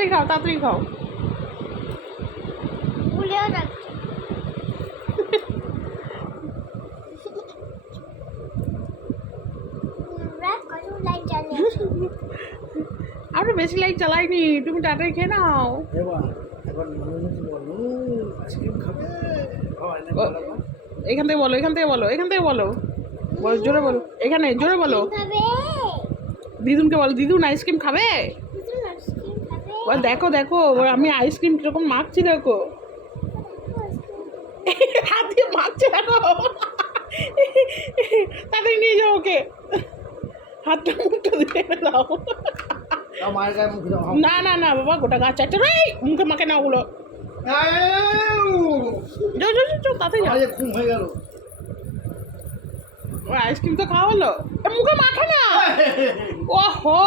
তাড়াতাড়ি খাও, তাড়াতাড়ি খাও। ভুলেও যাচ্ছে। কত লাইট জ্বালিয়েছে। আমরা বেশি লাইট চালাইনি, তুমি তাড়াতাড়ি খেয়ে নাও। এবার এখন মনে বলো আইসক্রিম খাবে। এখান থেকে বলো, এখান থেকে বলো, এখান থেকে বলো, বলো জোরে বলো, এখানে জোরে বলো। খাবে। দিদুনকে বলো, দিদুন আইসক্রিম খাবে। দিদুন আইসক্রিম খাবে। বল দেখো দেখো আমি আইসক্রিম কিরকম মাখছি দেখো, হাত দিয়ে মাখছে দেখো। তাড়াতাড়ি নিয়ে যাও ওকে, হাতটা মুখটা দিয়ে দাও। মায়ের গায়ে মুখ দাও। না না না বাবা, গোটা গাছ চারটে মুখে মাখে না ওগুলো। যাও যাও যাও, তাড়াতাড়ি যাও। ঘুম হয়ে গেল। আইসক্রিম তো খাওয়া হলো, মুখে মাখে না। ওহো